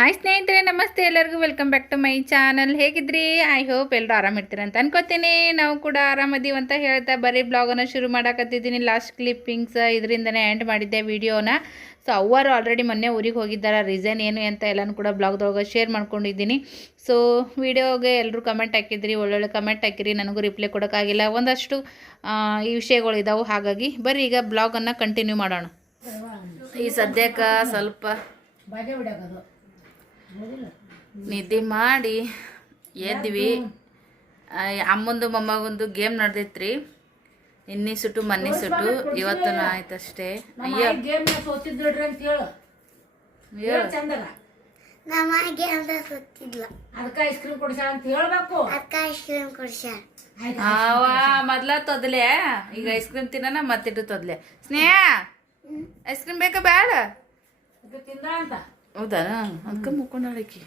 Hi ಸ್ನೇಹಿತರೆ, ನಮಸ್ತೆ. ಎಲ್ಲರಿಗೂ welcome back to my channel. ಹೇಗಿದ್ರಿ? ಐ ಹೋಪ್ ಎಲ್ಲರೂ ಆರಾಮಿರ್ತೀರ ಅಂತ ಅನ್ಕೋತೀನಿ. ನಾವು ಕೂಡ ಆರಾಮದೀವಿ ಅಂತ ಹೇಳ್ತಾ ಬರೀ ಬ್ಲಾಗನ್ನು ಶುರು ಮಾಡೋಕತ್ತಿದ್ದೀನಿ. ಲಾಸ್ಟ್ ಕ್ಲಿಪ್ಪಿಂಗ್ಸ್ ಇದರಿಂದನೇ ಎಂಡ್ ಮಾಡಿದ್ದೆ ವಿಡಿಯೋನ. ಸೊ ಅವರು ಆಲ್ರೆಡಿ ಮೊನ್ನೆ ಊರಿಗೆ ಹೋಗಿದ್ದಾರೆ. ರೀಸನ್ ಏನು ಅಂತ ಎಲ್ಲನೂ ಕೂಡ ಬ್ಲಾಗ್ದೊಳಗೆ ಶೇರ್ ಮಾಡ್ಕೊಂಡಿದ್ದೀನಿ. ಸೊ ವಿಡಿಯೋಗೆ ಎಲ್ಲರೂ ಕಮೆಂಟ್ ಹಾಕಿದ್ರಿ, ಒಳ್ಳೊಳ್ಳೆ ಕಮೆಂಟ್ ಹಾಕಿರಿ. ನನಗೂ ರಿಪ್ಲೈ ಕೊಡೋಕ್ಕಾಗಿಲ್ಲ. ಒಂದಷ್ಟು ಈ ವಿಷಯಗಳಿದ್ದಾವೆ. ಹಾಗಾಗಿ ಬರ್ರಿ ಈಗ ಬ್ಲಾಗನ್ನು ಕಂಟಿನ್ಯೂ ಮಾಡೋಣ. ಈ ಸದ್ಯಕ್ಕೆ ಸ್ವಲ್ಪ ನಿದ್ದೆ ಮಾಡಿ ಎದ್ವಿ. ಅಮ್ಮಂದು ಮೊಮ್ಮಗೊಂದು ಗೇಮ್ ನಡೆದೈತ್ರಿ. ಇನ್ನಿ ಸುಟ್ಟು ಮನ್ನಿ ಸುಟ್ಟು ಇವತ್ತು ಆಯ್ತಷ್ಟೇ. ಮೊದ್ಲ ತೊದ್ಲೆ, ಈಗ ಐಸ್ ಕ್ರೀಮ್ ತಿನ್ನ ಮತ್ತಿಟ್ಟು ತೊದ್ಲೆ. ಸ್ನೇಹ ಐಸ್ ಕ್ರೀಮ್ ಬೇಕಾ ಬೇಡ? ಹೌದಾ? ಅದಕ್ಕೆ ಮುಕ್ಕೊಂಡಾಳಕಿ.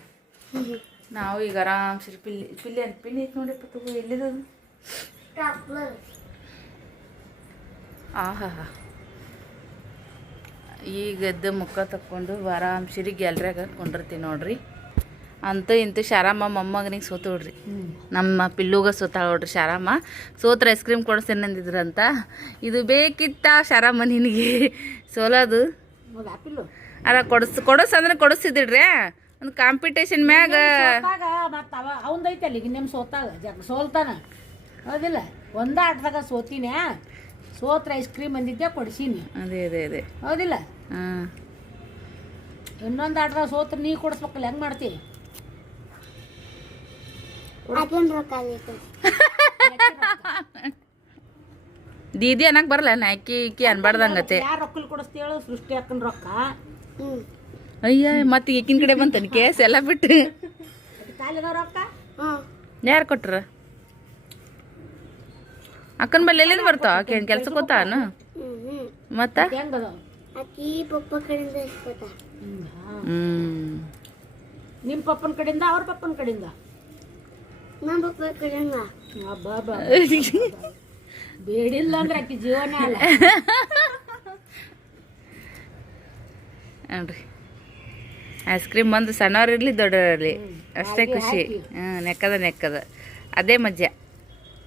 ನಾವು ಈಗ ಆರಾಮ್ ಸರಿ ಪಿಲ್ಲಿ ಐತೆ ನೋಡಿ. ತಗೋ, ಎಲ್ಲಿದು? ಆಹಾ, ಈಗ ಎದ್ದು ಮುಖ ತಕ್ಕೊಂಡು ಆರಾಮ್ ಸಿರಿ ಗ್ಯಾಲ್ರಿಯಾಗ ಕೊಂಡಿರ್ತೀವಿ ನೋಡ್ರಿ. ಅಂತೂ ಇಂತೂ ಶಾರಮ್ಮ ಮೊಮ್ಮಗನಿಗೆ ಸೋತು ನೋಡ್ರಿ. ನಮ್ಮ ಪಿಲ್ಲುಗ ಸೋತಾಳ ನೋಡ್ರಿ. ಶಾರಮ್ಮ ಸೋತ್ರ ಐಸ್ ಕ್ರೀಮ್ ಕೊಡಿಸ್ತೇನೆ ಅಂದಿದ್ರಂತ. ಇದು ಬೇಕಿತ್ತ ಶಾರಮ್ಮ ನಿನಗೆ ಸೋಲೋದು? ಅಲ್ಲ, ಕೊಡಸ್ ಕೊಡಿಸ್ತಿದ್ರಿ. ಒಂದು ಕಾಂಪಿಟೇಷನ್ ಮ್ಯಾಗ ಅವಂದೈತಲ್ಲ ಈಗ ನಿಮ್ಮ ಸೋಲ್ತಾನ ಹೌದಿಲ್ಲ. ಒಂದ ಆಟದಾಗ ಸೋತೀನಿ, ಸೋತ್ರ ಐಸ್ ಕ್ರೀಮ್ ಅಂದಿದ್ದೆ ಕೊಡ್ಸೀನಿ. ಅದೇ ಹೌದಿಲ್ಲ. ಇನ್ನೊಂದು ಆಟದಾಗ ಸೋತ್ರ ನೀ ಕೊಡಿಸ್ಬೇಕಲ್ಲ, ಹೆಂಗ್ ಮಾಡ್ತೀವಿ? ದೀದಿ ಅನ್ನಕ್ ಬರಲ್ಲ, ಅಕ್ಕಿ ಇಕ್ಕಿ ಅನ್ಬಾರ್ದಂಗತ್ತೆ. ಯಾರು ರೊಕ್ಕಲ್ ಕೊಡಿಸ್ತೇಳು? ಸೃಷ್ಟಿ ಅಕ್ಕನ ರೊಕ್ಕ. ಅಯ್ಯ, ಮತ್ತೆ ಈಕಿನ ಕಡೆ ಬಂತನ ಕೇಸ್ ಎಲ್ಲ ಬಿಟ್ಟು. ರೊಕ್ಕ ಯಾರು ಕೊಟ್ರ? ಅಕ್ಕನ ಬಲ್ಲಿ ಎಲ್ಲಿಂದ ಬರ್ತಾವ? ಆಕೆ ಕೆಲ್ಸಕ್ಕೆ ಹೋತಾನ ಮತ್ತ? ನಿಮ್ಮ ಪಪ್ಪನ ಕಡೆಯಿಂದ ಅವ್ರ ಪಪ್ಪನ ಕಡೆಯಿಂದ? ಬೇಡಿಲ್ಲ ಅಂದ್ರೆ ಆಕಿ ಜೀವನ ಅಲ್ಲ ನೋಡ್ರಿ. ಐಸ್ ಕ್ರೀಮ್ ಬಂದು ಸಣ್ಣವ್ರಿರ್ಲಿ ದೊಡ್ಡವ್ರಿರ್ಲಿ ಅಷ್ಟೇ ಖುಷಿ. ನೆಕ್ಕದ ಅದೇ ಮಜಾ.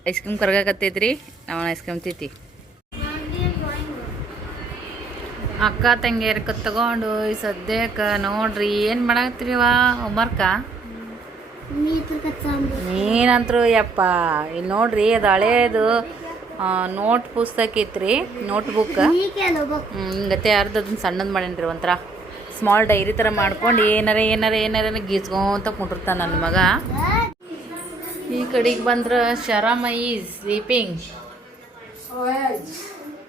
ಐಸ್ ಕ್ರೀಮ್ ಕರ್ಗಾಕತ್ತೈತ್ರಿ, ನಾವು ಐಸ್ ಕ್ರೀಮ್ ತಿಂತೀವಿ. ಅಕ್ಕ ತಂಗಿಯರ್ ತಗೊಂಡು ಈ ಸದ್ಯಕ್ಕೆ ನೋಡ್ರಿ ಏನು ಮಾಡಾಕತ್ತೀರಿವ ಹೋಮ್ವರ್ಕ? ನೀನಂತರೂ ಯಪ್ಪ. ಇಲ್ಲಿ ನೋಡ್ರಿ, ಅದು ಹಳೇದು ನೋಟ್ ಪುಸ್ತಕ ಐತ್ರಿ, ನೋಟ್ ಬುಕ್. ಹಿಂಗತ್ತೆ ಅರ್ಧದನ್ನ ಸಣ್ಣದು ಮಾಡೇನ್ರಿ. ಒಂಥರ ಸ್ಮಾಲ್ ಡೈರಿ ಥರ ಮಾಡ್ಕೊಂಡು ಏನಾರ ಗೀಚ್ಕೊಂತ ಕುಂಟಿರ್ತಾನ ನನ್ನ ಮಗ. ಈ ಕಡೆಗೆ ಬಂದ್ರೆ ಶರಮ ಈಸ್ ಸ್ಲೀಪಿಂಗ್.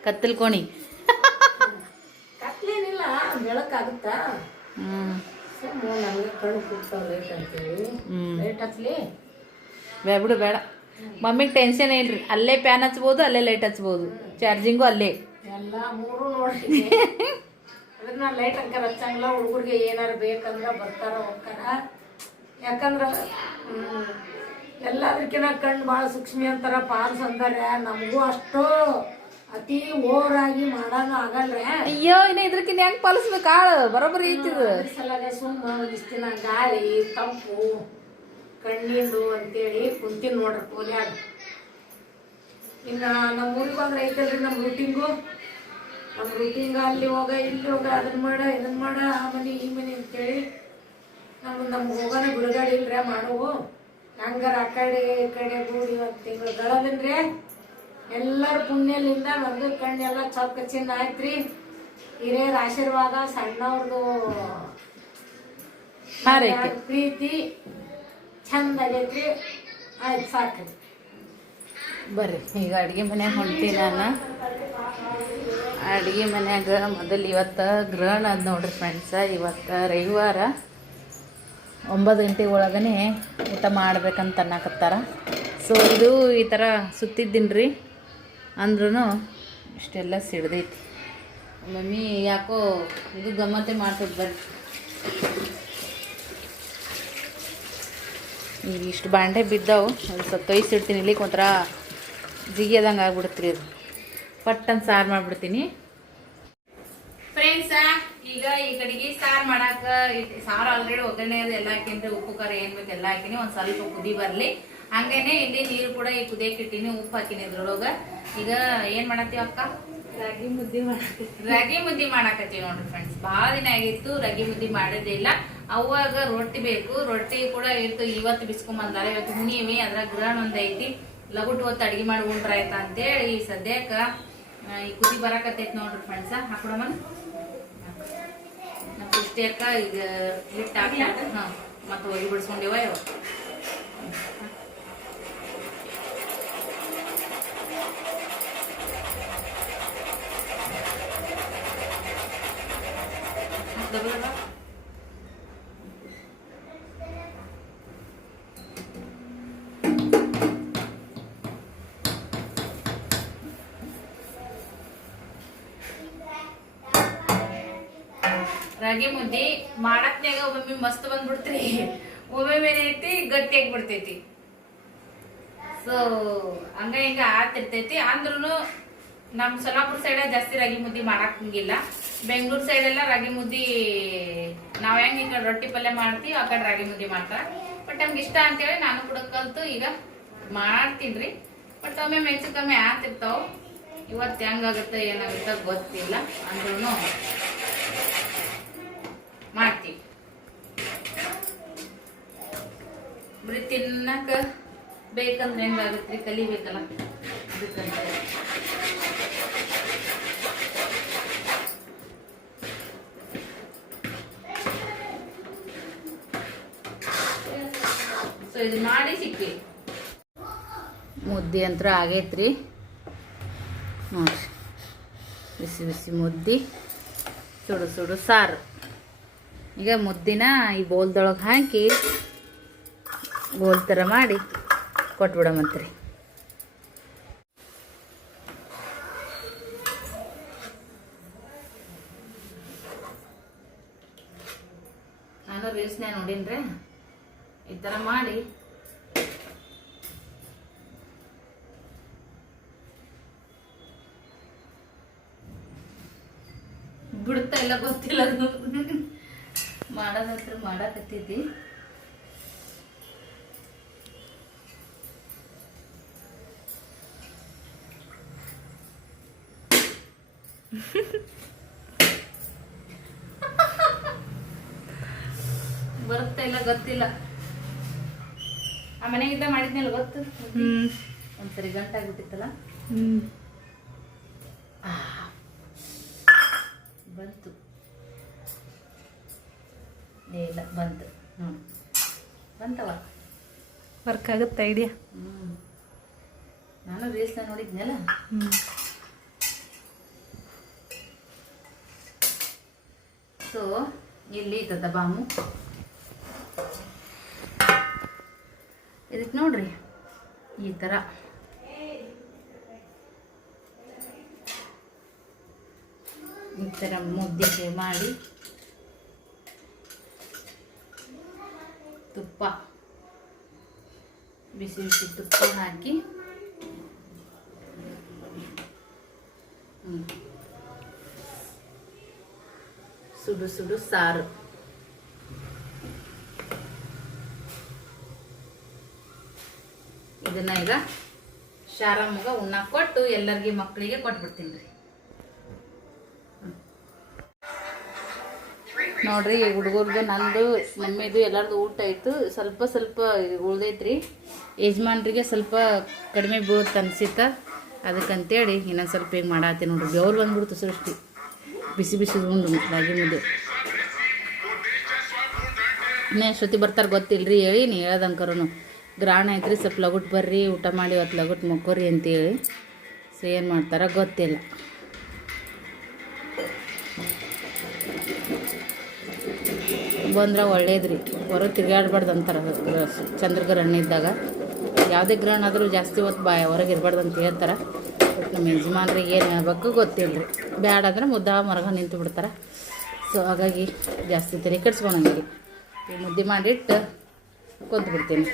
ಕತ್ತಲ್ಕೋಣಿ. ಬಿಡು ಬೇಡ, ಮಮ್ಮಿಗೆ ಟೆನ್ಷನ್ ಇಲ್ರಿ. ಅಲ್ಲೇ ಫ್ಯಾನ್ ಹಚ್ಬೋದು, ಅಲ್ಲೇ ಲೈಟ್ ಹಚ್ಬೋದು, ಚಾರ್ಜಿಂಗು ಅಲ್ಲೇ. ಎಲ್ಲ ಮೂರು ನೋಡಿ ಅದನ್ನ ಲೈಟ್ ಅಂಕರ್ ಹಚ್ಚಂಗಿಲ್ಲ. ಹುಡುಗರಿಗೆ ಏನಾರು ಬೇಕಂದ್ರೆ ಬರ್ತಾರ ಹೋಗ್ತಾರ. ಯಾಕಂದ್ರೆ ಎಲ್ಲದಕ್ಕಿಂತ ಕಣ್ಣು ಭಾಳ ಸೂಕ್ಷ್ಮ ಅಂತಾರ, ಪಾಲ್ಸ್ ಅಂತಾರೆ. ನಮಗೂ ಅಷ್ಟು ಅತಿ ಓವರಾಗಿ ಮಾಡೋಣ ಆಗಲ್ರಿ. ಅಯ್ಯೋ, ಇನ್ನು ಇದ್ರಕ್ಕಿಂತ ಹೆಂಗೆ ಪಾಲಿಸ್ಬೇಕು? ಆಳು ಬರೋಬ್ಬರಿ ಐತಿದು. ಸಲಗೆ ಸುಮ್ಮ ಒಂದಿಷ್ಟು ದಿನ ಗಾಳಿ ತಂಪು ಕಣ್ಣಿಂದು ಅಂತೇಳಿ ಕುಂತೀನಿ ನೋಡ್ರಿ ಪೋಲ್ಯಾಗ. ಇನ್ನು ನಮ್ಮ ಊರಿಗೆ ಬಂದ್ರೆ ಐತಲ್ರಿ ನಮ್ಮ ರೂಟಿಂಗು. ನಮ್ಮ ರೂಟಿಂಗ್ ಅಲ್ಲಿ ಹೋಗ ಇಲ್ಲಿ ಹೋಗ, ಅದನ್ನ ಮಾಡ ಇದನ್ನ ಮಾಡ, ಆ ಮನೆ ಈ ಮನೆ ಅಂತೇಳಿ ನಮ್ಗೆ ಹೋಗೋಣ ಬಿಡುಗಡೆ ಇಲ್ರಿ ಮಾಡೋವು. ಹಂಗಾರ ಆ ಕಡೆ ಈ ಕಡೆ ಗೂಡಿ ಒಂದು ತಿಂಗಳು ಗಳದನ್ರಿ. ಎಲ್ಲರ ಪುಣ್ಯಲಿಂದ ನಮ್ದು ಕಣ್ಣೆಲ್ಲ ಚೊಕ್ಕ ಚಿನ್ನ ಆಯ್ತ್ರಿ. ಹಿರಿಯರ ಆಶೀರ್ವಾದ, ಸಣ್ಣವ್ರದ್ದು ಪ್ರೀತಿ ಚಂದ ಆಗೈತ್ರಿ. ಆಯ್ತು, ಸಾಕ್ರಿ. ಬರ್ರಿ ಈಗ ಅಡುಗೆ ಮನ್ಯಾಗ ಹೊಂಟಿ ನಾನು. ಅಡುಗೆ ಮನ್ಯಾಗ ಮೊದಲು ಇವತ್ತು ಗ್ರಹಣ ಅದ ನೋಡ್ರಿ ಫ್ರೆಂಡ್ಸ. ಇವತ್ತು ರವಿವಾರ 9 ಗಂಟೆ ಒಳಗನೆ ಊಟ ಮಾಡ್ಬೇಕಂತ ಅನ್ನಕತ್ತಾರ. ಸೊ ಇದು ಈ ಥರ ಸುತ್ತಿದ್ದೀನಿ ರೀ. ಅಂದ್ರೂ ಇಷ್ಟೆಲ್ಲ ಸಿಡ್ದೈತಿ. ಮಮ್ಮಿ ಯಾಕೋ ಇದು ಗಮ್ಮತ್ತೆ ಮಾಡ್ತದೆ. ಬರ್ರಿ, ಈಗ ಇಷ್ಟು ಬಾಂಡೆ ಬಿದ್ದಾವು. ಅದು ಸ್ವಲ್ಪ ತೊಯ್ಸಿಡ್ತೀನಿ. ಇಲ್ಲಿಗೆ ಒಂಥರ ಜಿಗಿಯದಂಗೆ ಆಗ್ಬಿಡುತ್ತೆ ರೀ. ಅದು ಪಟ್ಟಂತ ಸಾರು ಮಾಡಿಬಿಡ್ತೀನಿ. ಫ್ರೆಂಡ್ಸ, ಈಗ ಈ ಕಡೆಗೆ ಸಾರು ಮಾಡಾಕ ಸಾರು ಆಲ್ರೆಡಿ ಒಗ್ಗರಣೆ ಎಲ್ಲ ಹಾಕಿನ್ರಿ, ಉಪ್ಪು ಖಾರ ಏನ್ ಬೇಕು ಎಲ್ಲ ಹಾಕಿನಿ. ಒಂದ್ ಸ್ವಲ್ಪ ಕುದಿ ಬರ್ಲಿ. ಹಂಗೇನೆ ಇಲ್ಲಿ ನೀರು ಕೂಡ ಈ ಕುದಿಯಕ್ಕೆ ಇಟ್ಟಿನಿ, ಉಪ್ಪು ಹಾಕಿನಿ ಇದ್ರೊಳಗ. ಈಗ ಏನ್ ಮಾಡತ್ತೀವಿ ಅಕ್ಕ? ರಾಗಿ ಮುದ್ದಿ ಮಾಡಾಕತ್ತೀವಿ ನೋಡ್ರಿ ಫ್ರೆಂಡ್ಸ್. ಬಹಳ ದಿನ ಆಗಿತ್ತು ರಾಗಿ ಮುದ್ದಿ ಮಾಡಿದ್ದಿಲ್ಲ. ಅವಾಗ ರೊಟ್ಟಿ ಬೇಕು, ರೊಟ್ಟಿ ಕೂಡ ಇತ್ತು. ಇವತ್ತು ಬಿಸ್ಕೊಂಡ್ ಬಂದಾರ, ಇವತ್ತು ಹುಣಿವಿ, ಅದ್ರ ಗ್ರಹಣ ಒಂದ್ ಐತಿ. ಲಗುಟ್ ಹೊತ್ತು ಅಡ್ಗೆ ಮಾಡಿ ಉಂಡ್ರ ಆಯ್ತಾ ಅಂತೇಳಿ ಸದ್ಯಕ್ಕ ಈ ಕುದಿ ಬರಾಕತ್ತೈತಿ ನೋಡ್ರಿ ಫ್ರೆಂಡ್ಸ್. ಹಾಕೊಡಮ್ಮ ನಮ್ಮ ಪುಷ್ಟಿ ಅಕ್ಕ. ಈಗ ಹಿಟ್ಟು ಹಾಕಿ ಮತ್ತೆ ಹೋಗಿ ಬಿಡಿಸ್ಕೊಂಡೇವ. ರಾಗಿ ಮುದ್ದಿ ಮಾಡತ್ನ್ಯಾಗ ಒಮ್ಮೊಮ್ಮೆ ಮಸ್ತ್ ಬಂದ್ಬಿಡ್ತ್ರಿ, ಒಮ್ಮೊಮ್ಮೆ ಏನೈತಿ ಗಟ್ಟಿಯಾಗಿ ಬಿಡ್ತೈತಿ. ಸೊ ಹಂಗ ಹಿಂಗ ಆತಿರ್ತೈತಿ. ಅಂದ್ರೂ ನಮ್ ಸೊಲ್ಲಾಪುರ ಸೈಡ್ ಜಾಸ್ತಿ ರಾಗಿ ಮುದ್ದಿ ಮಾಡಾಕಂಗಿಲ್ಲ. ಬೆಂಗಳೂರು ಸೈಡ್ ಎಲ್ಲ ರಾಗಿ ಮುದ್ದಿ ನಾವ್ ಹೆಂಗ್ ಈ ಕಡೆ ರೊಟ್ಟಿ ಪಲ್ಯ ಮಾಡ್ತೀವಿ, ಆ ಕಡೆ ರಾಗಿ ಮುದ್ದಿ ಮಾಡ್ತಾರ. ಬಟ್ ನಮ್ಗೆ ಇಷ್ಟ ಅಂತೇಳಿ ನಾನು ಕೂಡ ಕಲ್ತು ಈಗ ಮಾಡ್ತೀನ್ರಿ. ಬಟ್ ಒಮ್ಮೆ ಹೆಚ್ಚು ಕಮ್ಮಿ ಆತಿರ್ತಾವ. ಇವತ್ತು ಹೆಂಗಾಗುತ್ತೆ ಏನಾಗುತ್ತೆ ಗೊತ್ತಿಲ್ಲ, ಅಂದ್ರೂ ಮಾಡ್ತೀವಿ. ಬರೀ ತಿನ್ನಕ ಬೇಕಂದ್ರೆ ಹೆಂಗಾಗತ್ರಿ, ಕಲಿಬೇಕಲ್ಲ ಅದಕ್ಕಂತ. ಸೊ ಇದು ಮಾಡಿ ಸಿಕ್ಕಿ ಮುದ್ದೆ ಅಂತ ಆಗೈತ್ರಿ ನೋಡ್ರಿ. ಬಿಸಿ ಬಿಸಿ ಮುದ್ದಿ, ಸುಡು ಸುಡು ಸಾರು. ಈಗ ಮುದ್ದಿನ ಈ ಬೋಲ್ದೊಳಗೆ ಹಾಕಿ ಬೋಲ್ ಥರ ಮಾಡಿ ಕೊಟ್ಬಿಡಮಂತ್ರಿ. ನಾನು ರೀಲ್ಸ್ನ್ಯಾಗ ನೋಡಿನ್ರೆ ಈ ಥರ ಮಾಡಿ ಬಿಡ್ತಾ ಇಲ್ಲ, ಗೊತ್ತಿಲ್ಲ ಅದು ಮಾಡೋದಂತ್ರ ಮಾಡಕತ್ತೈತಿ. ಬರುತ್ತಾ ಇಲ್ಲ ಗೊತ್ತಿಲ್ಲ. ಆ ಮನೆಗಿದ್ದ ಮಾಡಿದ್ನಲ್ಲ ಗೊತ್ತು. ಒಂದ್ಸರಿ ಗಂಟಾಗ್ಬಿಟ್ಟಿತ್ತಲ್ಲ, ಬಂತು. ಇಲ್ಲ ಬಂತು, ಬಂತವ. ವರ್ಕ್ ಆಗುತ್ತೆ ಐಡಿಯಾ. ನಾನು ರೀಲ್ಸ್ನ ನೋಡಿದ್ನಲ್ಲ. ಸೊ ಇಲ್ಲಿ ಇದ್ದದ ಬಾಮು ಇದಕ್ಕೆ ನೋಡ್ರಿ ಈ ಥರ ಮುದ್ದೆ ಮಾಡಿ ತುಪ್ಪ, ಬಿಸಿ ಬಿಸಿ ತುಪ್ಪ ಹಾಕಿ ಸುಡು ಸುಡು ಸಾರು. ಇದನ್ನ ಈಗ ಶಾರಮ್ಮಗ ಉಣ್ಣಾಕ್ ಕೊಟ್ಟು ಎಲ್ಲರಿಗೆ ಮಕ್ಕಳಿಗೆ ಕೊಟ್ಬಿಡ್ತೀನಿ ರೀ. ನೋಡ್ರಿ ಹುಡುಗರ್ದು ನಂದು ಮಮ್ಮಿದು ಎಲ್ಲರದು ಊಟ ಆಯಿತು. ಸ್ವಲ್ಪ ಸ್ವಲ್ಪ ಉಳ್ದೈತ್ರಿ. ಯಜಮಾನ್ರಿಗೆ ಸ್ವಲ್ಪ ಕಡಿಮೆ ಬೀಳುತ್ತೆ ಅನ್ಸಿತ್ತ, ಅದಕ್ಕಂತೇಳಿ ಇನ್ನೊಂದು ಸ್ವಲ್ಪ ಈಗ ಮಾಡತ್ತೀನಿ ನೋಡ್ರಿ. ಬೆವ್ರು ಬಂದ್ಬಿಡ್ತು ಸೃಷ್ಟಿ. ಬಿಸಿ ಬಿಸಿ ಉಂಡು ರಾಗಿ ಮುದ್ದೆ. ಇನ್ನೂ ಎಷ್ಟೊತ್ತಿ ಬರ್ತಾರೆ ಗೊತ್ತಿಲ್ಲರಿ ಹೇಳಿ ನೀ ಹೇಳೋದಂಕರೂ ಗ್ರಾಣ ಐತ್ರಿ. ಸ್ವಲ್ಪ ಲಗುಟ್ ಬರ್ರಿ ಊಟ ಮಾಡಿ ಇವತ್ತು ಲಗುಟ್ ಮಕ್ಕೋರಿ ಅಂತೇಳಿ. ಸೊ ಏನು ಮಾಡ್ತಾರ ಗೊತ್ತಿಲ್ಲ. ಬಂದ್ರೆ ಒಳ್ಳೇದ್ರಿ. ಹೊರಗೆ ತಿರುಗಾಡ್ಬಾರ್ದು ಅಂತಾರೆ ಚಂದ್ರಗ್ರಹಣ ಇದ್ದಾಗ. ಯಾವುದೇ ಗ್ರಹಣ ಆದರೂ ಜಾಸ್ತಿ ಹೊತ್ತು ಹೊರಗೆ ಇರಬಾರ್ದು ಅಂತ ಹೇಳ್ತಾರೆ. ಬಟ್ ನಮ್ಮ ಯಜಮಾನ್ರಿಗೆ ಏನು ಹೇಳ್ಬೇಕು ಗೊತ್ತಿಲ್ಲ ರೀ. ಬ್ಯಾಡ ಅಂದ್ರೆ ಮುದ್ದ ಮರಗ ನಿಂತು ಬಿಡ್ತಾರೆ. ಸೊ ಹಾಗಾಗಿ ಜಾಸ್ತಿ ತಲೆ ಕೆಡ್ಸ್ಕೊಳಂಗಿಲ್ಲ. ಮುದ್ದೆ ಮಾಡಿಟ್ಟು ಕೊಂತು ಬಿಡ್ತೀನಿ.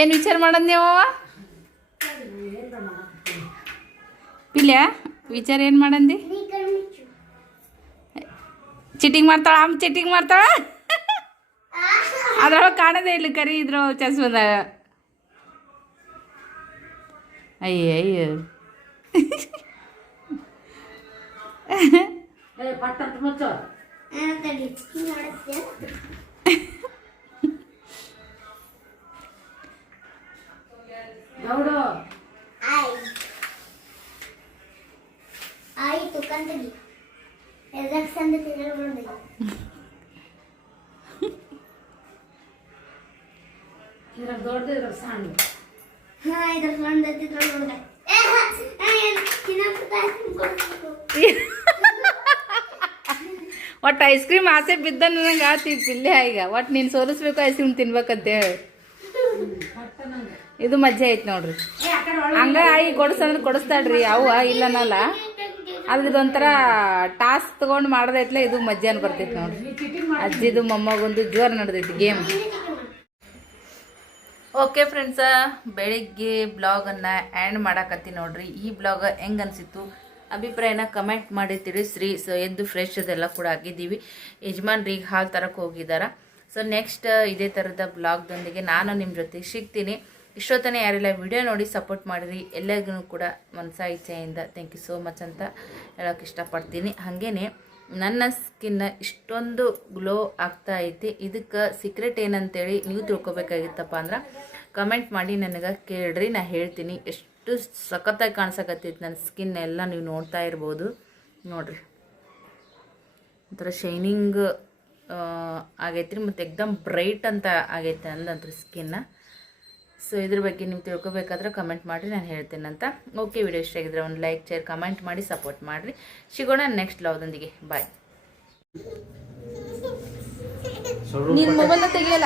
ಏನು ವಿಚಾರ ಮಾಡೋದು ನೀವು ಪಿಲ್ಯ? ವಿಚಾರ ಏನು ಮಾಡಂದಿ? ಚಿಟ್ಟಿಂಗ್ ಮಾಡ್ತಾಳ ಅಮ್ಮ ಚಿಟ್ಟಿಂಗ್ ಮಾಡ್ತಾಳ ಅದ್ರೊಳಗೆ ಕಾಣದೇ ಇಲ್ಲ ಕರಿ ಇದ್ರು ಚಸ್ಮದಾಗ ಅಯ್ಯ ಪಟ್ಟಂತ ಮುಚ್ಚ ಗೌಡು ಆಯ್ತು ಕಂತಗಿ ಎದಕ್ಕೆ ಸಂದ ತಿನ್ನಲ್ಬಂಡಿ ಇದ್ರಾಗ ದೊಡ್ಡದು ಇದ್ರಾಗ ಸಣ್ಣ ಹಾ ಇದ್ರ ಬಂದೈತಿ ಇದ್ರೊಳಗೆ ನೋಡ್ದೆ ಒಟ್ಟು ಐಸ್ ಕ್ರೀಮ್ ಆಸೆ ಬಿದ್ದ ನನಗೆ ಆತಿತ್ತು ಇಲ್ಲೇ ಈಗ ಒಟ್ಟು ನೀನು ಸೋಲಿಸ್ಬೇಕು ಐಸ್ ಕ್ರೀಮ್ ತಿನ್ಬೇಕಂತ ಹೇಳಿ ಇದು ಮಜ್ಜೆ ಐತೆ ನೋಡ್ರಿ ಹಂಗ ಆಗಿ ಕೊಡಿಸಂದ್ರೆ ಕೊಡಿಸ್ತಾಳ್ರಿ ಅವ್ವ ಇಲ್ಲನಲ್ಲ ಆದ್ರೆ ಇದೊಂಥರ ಟಾಸ್ಕ್ ತೊಗೊಂಡು ಮಾಡೋದೈತ್ಲೆ ಇದು ಮಜ್ಜೆ ಅನ್ ಬರ್ತೈತಿ ನೋಡ್ರಿ ಅಜ್ಜಿದು ಮೊಮ್ಮಗೊಂದು ಜೋರು ನಡೆದೈತಿ ಗೇಮ್ ಓಕೆ ಫ್ರೆಂಡ್ಸ ಬೆಳಿಗ್ಗೆ ಬ್ಲಾಗನ್ನು ಆ್ಯಂಡ್ ಮಾಡಾಕತ್ತಿ ನೋಡ್ರಿ ಈ ಬ್ಲಾಗ್ ಹೆಂಗೆ ಅನಿಸಿತ್ತು ಅಭಿಪ್ರಾಯನ ಕಮೆಂಟ್ ಮಾಡಿ ತಿಳಿಸ್ರಿ ಸೊ ಎದ್ದು ಫ್ರೆಶ್ ಅದೆಲ್ಲ ಕೂಡ ಆಗಿದ್ದೀವಿ ಯಜಮಾನ್ರಿಗೆ ಹಾಲು ತರಕ್ಕೆ ಹೋಗಿದ್ದಾರೆ ಸೊ ನೆಕ್ಸ್ಟ್ ಇದೇ ಥರದ ಬ್ಲಾಗ್ದೊಂದಿಗೆ ನಾನು ನಿಮ್ಮ ಜೊತೆ ಸಿಗ್ತೀನಿ ಇಷ್ಟೊತ್ತನೇ ಯಾರೆಲ್ಲ ವಿಡಿಯೋ ನೋಡಿ ಸಪೋರ್ಟ್ ಮಾಡಿರಿ ಎಲ್ಲರಿಗೂ ಕೂಡ ಮನಸ ಇಚ್ಛೆಯಿಂದ ಥ್ಯಾಂಕ್ ಯು ಸೋ ಮಚ್ ಅಂತ ಹೇಳೋಕೆ ಇಷ್ಟಪಡ್ತೀನಿ ಹಾಗೇನೆ ನನ್ನ ಸ್ಕಿನ್ ಇಷ್ಟೊಂದು ಗ್ಲೋ ಆಗ್ತಾ ಐತಿ ಇದಕ್ಕೆ ಸೀಕ್ರೆಟ್ ಏನಂತೇಳಿ ನೀವು ತಿಳ್ಕೊಬೇಕಾಗಿತ್ತಪ್ಪ ಅಂದ್ರೆ ಕಮೆಂಟ್ ಮಾಡಿ ನನಗೆ ಕೇಳ್ರಿ ನಾ ಹೇಳ್ತೀನಿ ಎಷ್ಟು ಸಖತ್ತಾಗಿ ಕಾಣಿಸಕತ್ತೈತಿ ನನ್ನ ಸ್ಕಿನ್ ಎಲ್ಲ ನೀವು ನೋಡ್ತಾ ಇರ್ಬೋದು ನೋಡ್ರಿ ಒಂಥರ ಶೈನಿಂಗ್ ಆಗೈತಿ ರೀ ಮತ್ತು ಎಕ್ದಮ್ ಬ್ರೈಟ್ ಅಂತ ಆಗೈತೆ ಅಂದಂತ್ರಿ ಸ್ಕಿನ್ನ ಸೊ ಇದ್ರ ಬಗ್ಗೆ ನೀವು ತಿಳ್ಕೊಬೇಕಾದ್ರೆ ಕಮೆಂಟ್ ಮಾಡಿರಿ ನಾನು ಹೇಳ್ತೇನಂತ ಓಕೆ ವಿಡಿಯೋ ಇಷ್ಟ ಆಗಿದ್ರೆ ಒಂದು ಲೈಕ್ ಶೇರ್ ಕಮೆಂಟ್ ಮಾಡಿ ಸಪೋರ್ಟ್ ಮಾಡಿರಿ ಸಿಗೋಣ ನೆಕ್ಸ್ಟ್ ಬ್ಲಾಗ್ದೊಂದಿಗೆ ಬಾಯ್ ನೀನು ಮೊಬೈಲ್ನ ತೆಗಿಯಲ್ಲ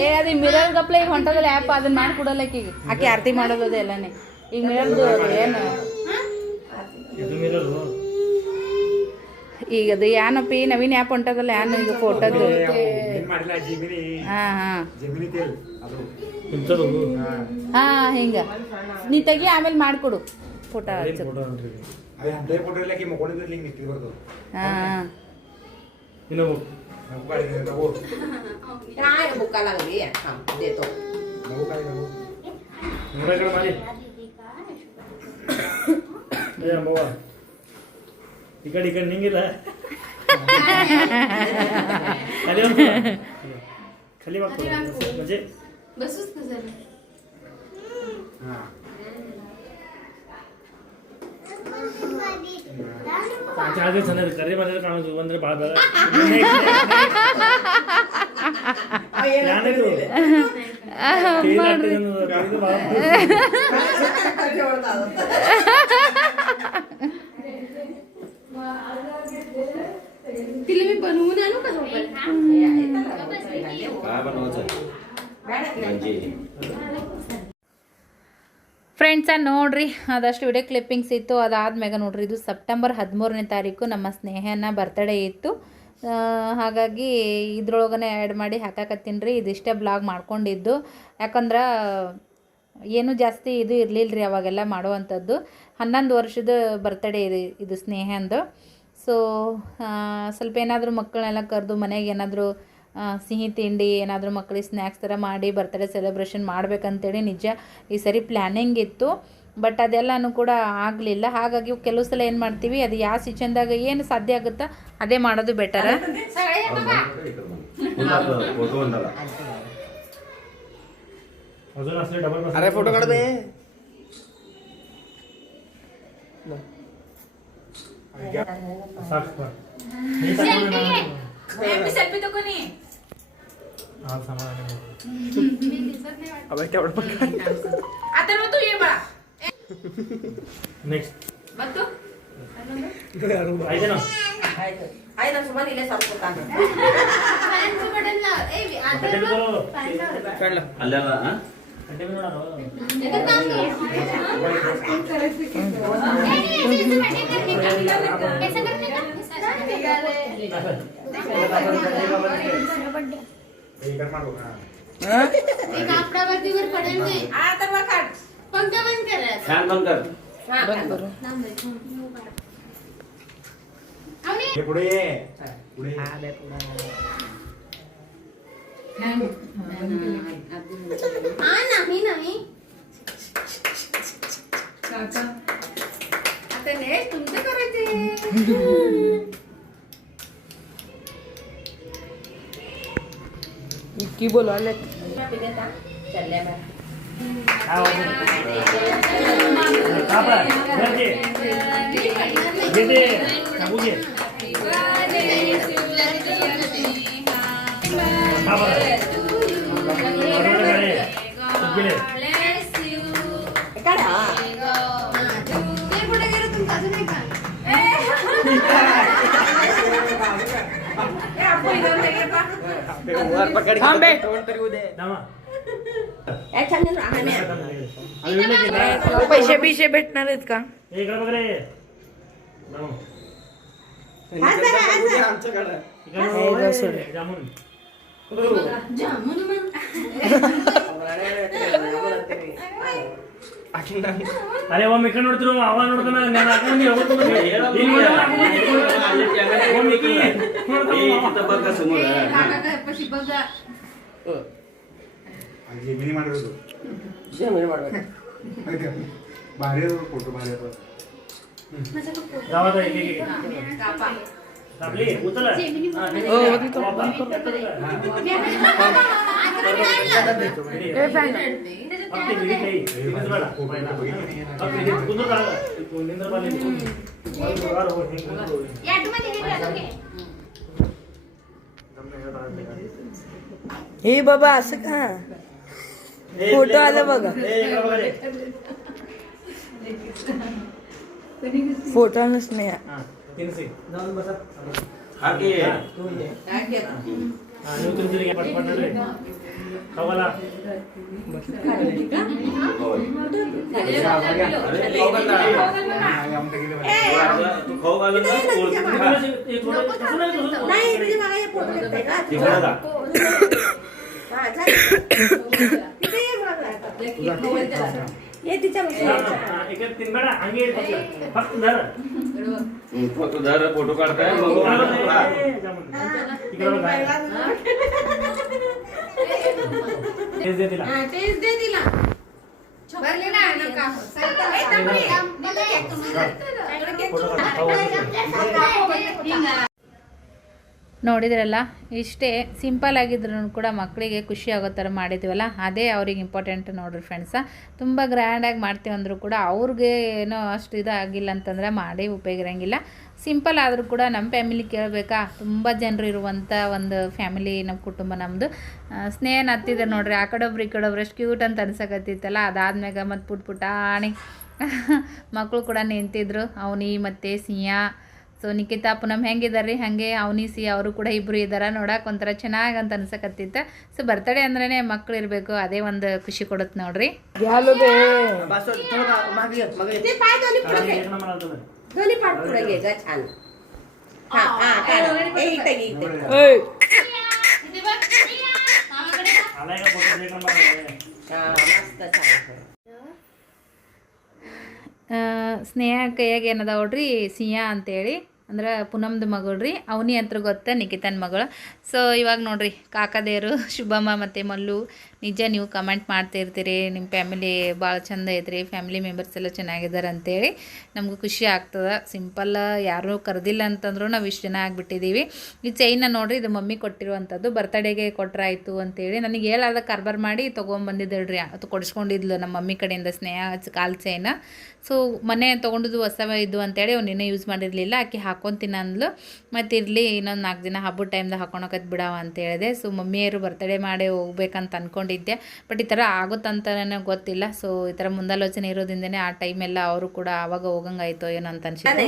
ಏ ಅದು ಮಿರರ್ ಗಪ್ಲೆ ಈಗ ಹೊಂಟದಲ್ಲ ಆ್ಯಪ್ ಅದನ್ನ ಮಾಡಿಕೊಡಲ್ಲ ಈಗ ಆಕೆ ಆರತಿ ಮಾಡೋದು ಎಲ್ಲನೇ ಈಗ ಮಿರರ್ದು ಏನು ಈಗ ಅದು ಏನಪ್ಪ ಈ ನವೀನ್ ಆ್ಯಪ್ ಹೊಂಟದಲ್ಲ ಏನು ಈಗ ಫೋಟೋದು ಹಾಂ ಹಾಂ ಹಾಂ ಹಿಂಗೆ ನೀ ತೆಗಿ ಆಮೇಲೆ ಮಾಡಿಕೊಡು ಫೋಟೋ ಹಾಂ ಈ ಕಡೆ ನಿಂಗಿಲ್ಲ ಖಾಲಿ ಮಜೆ ಚಾರ್ಜ್ ಚೆನ್ನಾಗಿ ಕರಿ ಮನೆ ಕಾಣೋದು ಅಂದ್ರೆ ಭಾಳ ಬೇಡ ಫ್ರೆಂಡ್ಸ ನೋಡ್ರಿ ಅದಷ್ಟು ವಿಡಿಯೋ ಕ್ಲಿಪ್ಪಿಂಗ್ಸ್ ಇತ್ತು ಅದಾದ್ಮ್ಯಾಗ ನೋಡ್ರಿ ಇದು ಸೆಪ್ಟೆಂಬರ್ 13ನೇ ತಾರೀಕು ನಮ್ಮ ಸ್ನೇಹನ ಬರ್ತ್ಡೇ ಇತ್ತು ಹಾಗಾಗಿ ಇದ್ರೊಳಗನೆ ಆ್ಯಡ್ ಮಾಡಿ ಹಾಕಾಕತ್ತೀನಿ ರೀ ಇದಿಷ್ಟೇ ಬ್ಲಾಗ್ ಮಾಡ್ಕೊಂಡಿದ್ದು ಯಾಕಂದ್ರೆ ಏನೂ ಜಾಸ್ತಿ ಇದು ಇರಲಿಲ್ಲ ರೀ ಅವಾಗೆಲ್ಲ ಮಾಡುವಂಥದ್ದು 11 ವರ್ಷದ ಬರ್ತ್ಡೇ ಇದು ಸ್ನೇಹಂದು ಸೊ ಸ್ವಲ್ಪ ಏನಾದರೂ ಮಕ್ಕಳನ್ನೆಲ್ಲ ಕರೆದು ಮನೆಗೆ ಏನಾದರೂ ಸಿಹಿ ತಿಂಡಿ ಏನಾದರೂ ಮಕ್ಕಳಿಗೆ ಸ್ನ್ಯಾಕ್ಸ್ ಥರ ಮಾಡಿ ಬರ್ತ್ಡೇ ಸೆಲೆಬ್ರೇಷನ್ ಮಾಡ್ಬೇಕಂತೇಳಿ ನಿಜ ಈ ಸರಿ ಪ್ಲ್ಯಾನಿಂಗ್ ಇತ್ತು ಬಟ್ ಅದೆಲ್ಲನೂ ಕೂಡ ಆಗಲಿಲ್ಲ ಹಾಗಾಗಿ ಕೆಲವು ಸಲ ಏನು ಮಾಡ್ತೀವಿ ಅದು ಯಾವ ಸಿಚನ್ದಾಗ ಏನು ಸಾಧ್ಯ ಆಗುತ್ತಾ ಅದೇ ಮಾಡೋದು ಬೆಟರ ಅರೆ ಫೋಟೋ ಕಾಣಬೇ ಸೆಲ್ಫಿ ತಗೋನಿ ನೆಕ್ಸ್ಟ್ ಮತ್ತು ಆಯ್ತೇನೋ हे पुढे ये पुढे नाही नाही आता नेक्स्ट तुमचं करायचे. इतकी बोलवायला पैसे बिशे भेटणार आहेत का? ಅರೆ ಒಮ್ಮೆ ಈ ಕಡೆ ನೋಡ್ತಿರೋ ಅವ ನೋಡ್ತಾನ ನಾನು ಹಾಕೊಂಡು जेमिनी ಮಾಡಿರೋದು भारी फोटो भारी गावात आपली उचल हे बाबा असं का फोटो आला बघा फोटो नसणे फोटो काढताय ನೋಡಿದ್ರಲ್ಲ ಇಷ್ಟೇ ಸಿಂಪಲ್ ಆಗಿದ್ರು ಕೂಡ ಮಕ್ಕಳಿಗೆ ಖುಷಿ ಆಗೋ ಥರ ಮಾಡಿದ್ದೀವಲ್ಲ ಅದೇ ಅವ್ರಿಗೆ ಇಂಪಾರ್ಟೆಂಟ್ ನೋಡ್ರಿ ಫ್ರೆಂಡ್ಸ. ತುಂಬ ಗ್ರ್ಯಾಂಡಾಗಿ ಮಾಡ್ತೀವಿ ಅಂದರೂ ಕೂಡ ಅವ್ರಿಗೆ ಏನೋ ಅಷ್ಟು ಇದಾಗಿಲ್ಲ ಅಂತಂದರೆ ಮಾಡಿ ಉಪಯೋಗ ಇರೋಂಗಿಲ್ಲ. ಸಿಂಪಲ್ ಆದರೂ ಕೂಡ ನಮ್ಮ ಫ್ಯಾಮಿಲಿ ಕೇಳಬೇಕಾ, ತುಂಬ ಜನರು ಇರುವಂಥ ಒಂದು ಫ್ಯಾಮಿಲಿ ನಮ್ಮ ಕುಟುಂಬ ನಮ್ಮದು. ಸ್ನೇಹನ ಹತ್ತಿದೆ ನೋಡ್ರಿ, ಆ ಕಡೆೊಬ್ರು ಈ ಕಡೆೊಬ್ರು ಎಷ್ಟು ಕ್ಯೂಟ್ ಅಂತ ಅನ್ಸಕತ್ತಿತ್ತಲ್ಲ. ಅದಾದ್ಮ್ಯಾಗ ಮತ್ತು ಪುಟಾಣಿ ಮಕ್ಕಳು ಕೂಡ ನಿಂತಿದ್ರು, ಅವನಿ ಮತ್ತು ಸಿಯಾ. ಸೊ ನಿಖಿತಾ ಪೂನಮ್ ಹೆಂಗಿದ್ದಾರೆ ರೀ, ಹಾಗೆ ಅವನಿ ಸಿ ಅವರು ಕೂಡ ಇಬ್ಬರು ಇದ್ದಾರೆ. ನೋಡಕ್ಕೆ ಒಂಥರ ಚೆನ್ನಾಗಿ ಅಂತ ಅನ್ಸಕತ್ತಿತ್ತು. ಸೊ ಬರ್ತಡೇ ಅಂದ್ರೇ ಮಕ್ಳು ಇರಬೇಕು, ಅದೇ ಒಂದು ಖುಷಿ ಕೊಡುತ್ತೆ ನೋಡ್ರಿ. दोन्ही पाठ पुढे घे ग छान. ಸ್ನೇಹ ಕೈಯಾಗ ಏನದ ನೋಡ್ರಿ ಸಿಯಾ ಅಂತೇಳಿ, ಅಂದ್ರೆ ಪೂನಮ್ದು ಮಗಳು ರೀ. ಅವನಿ ಹತ್ರ ಗೊತ್ತ ನಿಖಿತನ ಮಗಳು. ಸೊ ಇವಾಗ ನೋಡ್ರಿ ಕಾಕದೇರು ಶುಭಮ್ಮ ಮತ್ತು ಮಲ್ಲು, ನಿಜ ನೀವು ಕಮೆಂಟ್ ಮಾಡ್ತಿರ್ತೀರಿ ನಿಮ್ಮ ಫ್ಯಾಮಿಲಿ ಭಾಳ ಚಂದ ಐತ್ರಿ, ಫ್ಯಾಮಿಲಿ ಮೆಂಬರ್ಸ್ ಎಲ್ಲ ಚೆನ್ನಾಗಿದ್ದಾರೆ ಅಂತೇಳಿ ನಮಗೂ ಖುಷಿ ಆಗ್ತದೆ. ಸಿಂಪಲ್ ಯಾರೂ ಕರೆದಿಲ್ಲ ಅಂತಂದ್ರೂ ನಾವು ಇಷ್ಟು ಜನ ಆಗಿಬಿಟ್ಟಿದ್ದೀವಿ. ಈ ಚೈನ ನೋಡ್ರಿ, ಇದು ಮಮ್ಮಿ ಕೊಟ್ಟಿರುವಂಥದ್ದು, ಬರ್ತಡೇಗೆ ಕೊಟ್ಟರಾಯ್ತು ಅಂತೇಳಿ ನನಗೆ ಹೇಳಾದ ಕಾರ್ಬಾರ್ ಮಾಡಿ ತೊಗೊಂಬಂದಿದ್ದಳ್ರಿ. ಅದು ಕೊಡಿಸ್ಕೊಂಡಿದ್ಲು ನಮ್ಮ ಮಮ್ಮಿ ಕಡೆಯಿಂದ ಸ್ನೇಹ ಕಾಲು ಚೈನ. ಸೊ ಮನೆ ತೊಗೊಂಡಿದ್ದು ಹೊಸವ ಇದ್ದು ಅಂತೇಳಿ ಅವ್ನು ಇನ್ನೂ ಯೂಸ್ ಮಾಡಿರಲಿಲ್ಲ. ಆಕೆ ಹಾಕ್ಕೊತೀನಿ ಅಂದ್ಲು. ಮತ್ತು ಇರಲಿ ಇನ್ನೊಂದು 4 ದಿನ ಹಬ್ಬದ ಟೈಮ್ದಾಗ ಹಾಕೊಳಕತ್ ಬಿಡವ ಅಂತ ಹೇಳಿದೆ. ಸೊ ಮಮ್ಮಿಯರು ಬರ್ತಡೇ ಮಾಡಿ ಹೋಗ್ಬೇಕಂತ ಅಂದ್ಕೊಂಡಿದ್ದೆ, ಬಟ್ ಈ ಥರ ಆಗುತ್ತಂತ ನನಗೆ ಗೊತ್ತಿಲ್ಲ. ಸೊ ಈ ಥರ ಮುಂದಾಲೋಚನೆ ಇರೋದ್ರಿಂದನೇ ಆ ಟೈಮೆಲ್ಲ ಅವರು ಕೂಡ ಆವಾಗ ಹೋಗಂಗಾಯ್ತೋ ಏನೋ ಅಂತ ಅನ್ಸಿದೆ.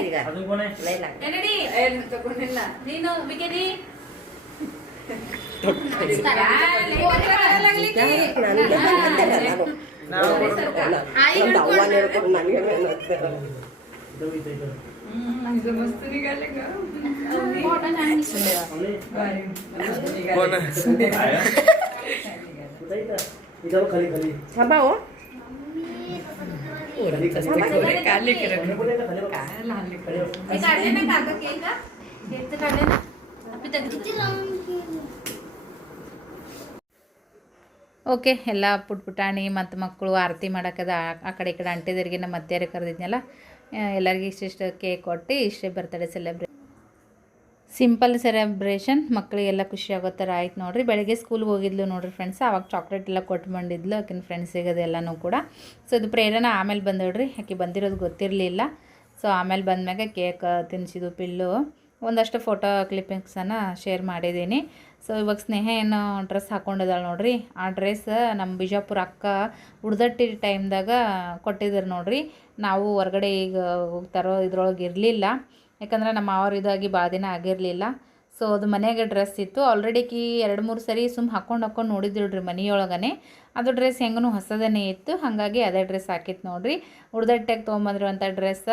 ಓಕೆ, ಎಲ್ಲ ಪುಟಾಣಿ ಮತ್ತು ಮಕ್ಕಳು ಆರತಿ ಮಾಡೋಕ್ಕದ ಆ ಕಡೆ ಈ ಕಡೆ ಅಂಟಿದರಿಗೆ ನಮ್ಮ ಅತ್ತೆಯರೇ ಕರೆದಿದ್ನಲ್ಲ, ಎಲ್ಲರಿಗೂ ಇಷ್ಟಿಷ್ಟು ಕೇಕ್ ಕೊಟ್ಟು ಇಷ್ಟೇ ಬರ್ತಡೇ ಸಿಂಪಲ್ ಸೆಲೆಬ್ರೇಷನ್. ಮಕ್ಕಳಿಗೆಲ್ಲ ಖುಷಿ ಆಗೋ ಥರ ಆಯ್ತು ನೋಡಿರಿ. ಬೆಳಗ್ಗೆ ಸ್ಕೂಲ್ಗೆ ಹೋಗಿದ್ಲು ನೋಡಿರಿ ಫ್ರೆಂಡ್ಸ್, ಆವಾಗ ಚಾಕ್ಲೇಟ್ ಎಲ್ಲ ಕೊಟ್ಟು ಬಂದಿದ್ಲು ಆಕಿನ ಫ್ರೆಂಡ್ಸಿಗೆ ಅದೆಲ್ಲನೂ ಕೂಡ. ಸೊ ಇದು ಪ್ರೇರಣಾ ಆಮೇಲೆ ಬಂದೋಡ್ರಿ, ಆಕೆ ಬಂದಿರೋದು ಗೊತ್ತಿರಲಿಲ್ಲ. ಸೊ ಆಮೇಲೆ ಬಂದಮ್ಯಾಗ ಕೇಕ್ ತಿನ್ನಿಸಿದ್ದು ಪಿಲ್ಲು, ಒಂದಷ್ಟು ಫೋಟೋ ಕ್ಲಿಪ್ಪಿಂಗ್ಸನ್ನು ಶೇರ್ ಮಾಡಿದ್ದೀನಿ. ಸೊ ಇವಾಗ ಸ್ನೇಹ ಏನು ಡ್ರೆಸ್ ಹಾಕ್ಕೊಂಡಿದ್ದಾಳೆ ನೋಡಿರಿ, ಆ ಡ್ರೆಸ್ ನಮ್ಮ ಬಿಜಾಪುರ ಅಕ್ಕ ಉಡ್ದಟ್ಟಿ ಟೈಮ್ದಾಗ ಕೊಟ್ಟಿದ್ರು ನೋಡಿರಿ. ನಾವು ಹೊರಗಡೆ ಈಗ ತರೋ ಇದ್ರೊಳಗೆ ಇರಲಿಲ್ಲ, ಯಾಕಂದ್ರೆ ನಮ್ಮ ಅವ್ರ ಇದಾಗಿ ಭಾಳ ದಿನ ಆಗಿರಲಿಲ್ಲ. ಸೊ ಅದು ಮನೆಯಾಗೆ ಡ್ರೆಸ್ ಇತ್ತು ಆಲ್ರೆಡಿ. 2-3 ಸರಿ ಹಾಕ್ಕೊಂಡು ನೋಡಿದ್ರಿ ಮನೆಯೊಳಗನೆ. ಅದು ಡ್ರೆಸ್ ಹೆಂಗೂ ಹೊಸದೇ ಇತ್ತು, ಹಾಗಾಗಿ ಅದೇ ಡ್ರೆಸ್ ಹಾಕಿತ್ತು ನೋಡಿರಿ. ಉಡ್ದಟ್ಟೆಗೆ ತೊಗೊಂಬಂದಿರುವಂಥ ಡ್ರೆಸ್ಸ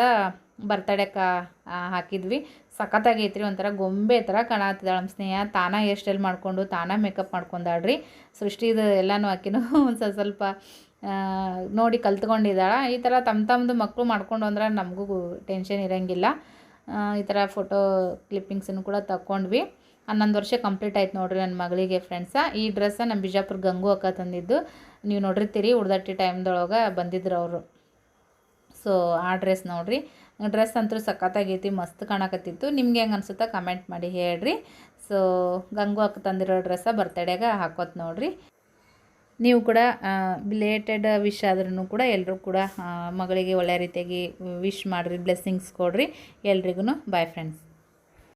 ಬರ್ತಡೇಗೆ ಹಾಕಿದ್ವಿ. ಸಖತ್ತಾಗೈತ್ರಿ, ಒಂಥರ ಗೊಂಬೆ ಥರ ಕಾಣತ್ತಿದ್ದಾಳೆ ನಮ್ಮ ಸ್ನೇಹ. ತಾನ ಹೇರ್ ಸ್ಟೈಲ್ ಮಾಡಿಕೊಂಡು ತಾನ ಮೇಕಪ್ ಮಾಡ್ಕೊಂಡಾಳ್ರಿ. ಸೃಷ್ಟಿದು ಎಲ್ಲನೂ ಹಾಕಿನೂ ಒಂದು ಸ್ವಲ್ಪ ನೋಡಿ ಕಲ್ತ್ಕೊಂಡಿದ್ದಾಳೆ. ಈ ಥರ ತಮ್ಮದು ಮಕ್ಕಳು ಮಾಡ್ಕೊಂಡು ಅಂದ್ರೆ ನಮಗೂ ಟೆನ್ಷನ್ ಇರೋಂಗಿಲ್ಲ. ಈ ಥರ ಫೋಟೋ ಕ್ಲಿಪ್ಪಿಂಗ್ಸನ್ನು ಕೂಡ ತಗೊಂಡ್ವಿ. 11 ವರ್ಷ ಕಂಪ್ಲೀಟ್ ಆಯ್ತು ನೋಡಿರಿ ನನ್ನ ಮಗಳಿಗೆ ಫ್ರೆಂಡ್ಸ. ಈ ಡ್ರೆಸ್ಸ ನಮ್ಮ ಬಿಜಾಪುರ ಗಂಗು ಅಕ್ಕ ತಂದಿದ್ದು, ನೀವು ನೋಡಿರ್ತೀರಿ. ಉಡ್ದಟ್ಟಿ ಟೈಮ್ದೊಳಗೆ ಬಂದಿದ್ರು ಅವರು. ಸೊ ಆ ಡ್ರೆಸ್ ನೋಡಿರಿ, ಡ್ರೆಸ್ ಅಂತೂ ಸಖತ್ತಾಗೈತಿ, ಮಸ್ತ್ ಕಾಣಕತ್ತಿತ್ತು. ನಿಮ್ಗೆ ಹೆಂಗೆ ಅನ್ಸುತ್ತಾ ಕಮೆಂಟ್ ಮಾಡಿ ಹೇಳ್ರಿ. ಸೊ ಗಂಗು ಅಕ್ಕ ತಂದಿರೋ ಡ್ರೆಸ್ಸ ಬರ್ತಡೇಗೆ ಹಾಕೋತ್ ನೋಡಿರಿ. ನೀವು ಕೂಡ ಬಿಲೇಟೆಡ್ ವಿಶ್ ಆದ್ರೂ ಕೂಡ ಎಲ್ಲರೂ ಕೂಡ ಮಗಳಿಗೆ ಒಳ್ಳೆ ರೀತಿಯಾಗಿ ವಿಶ್ ಮಾಡಿರಿ, ಬ್ಲೆಸ್ಸಿಂಗ್ಸ್ ಕೊಡ್ರಿ ಎಲ್ರಿಗೂ. Bye friends.